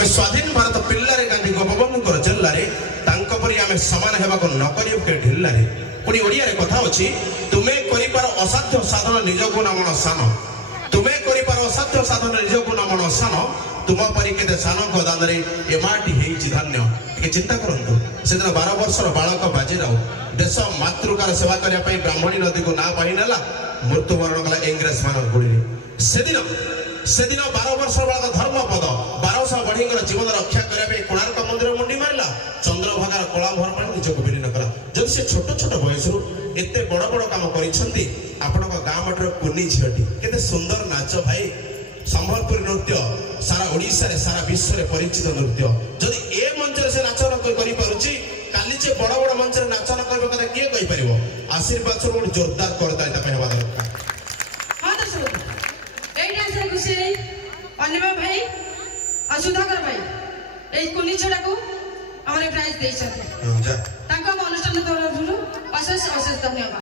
आम स्वाधीन भारत पिल्लारे गांधी गोपबंधु जिल्लारे तांकपरी आम सामान हेबाको नकरी ढिल्लारे पुणी ओडिया कथा अछि तुमे करिपार असाध्य साधन निजको नमन सान तुमे करिपार असाध्य साधन निजको नमन सान तुम परी केते सान गदानरे ए माटी हेछि धन्य के चिंता करंतु सेदिन 12 वर्षर बालक बाजीराव देश मातृकार सेवा करिया पई ब्राह्मणी नदी को ना पाई नेला मृत्युवरण कला इंग्रेज मान गुड़ी सेदिन 12 वर्षर बालक धर्मपद 1200 बढ़ींगर जीवन रक्षा करिया कोणार्क मंदिर मुंडी मारला चंद्रभागार कला भर पानी निजको विलीन कला जब से छोट छोट बयस एते बड़ बड़ काम करिसंती आपनक गाँ मटर कुनी झियटी केते सुंदर नाच भाई संबलपुरी नृत्य सारा ओडिशा रे सारा विश्व रे परिचित नृत्य जदि ए मंच रे से नाच न करि पारुची काली जे बड़ बड़ मंच रे नाच न करबो कथा के कहि परिबो आशीर्वाद से गोटे जोरदार करता एटा हेबा दरकार हां दर्शक एई डांस रे खुशी अन्य भाई असुधाकर भाई ए कुनी छडा को हमरे प्राइज देई छथि जा तांको अनुष्ठान तरफ अशेष अशेष धन्यवाद।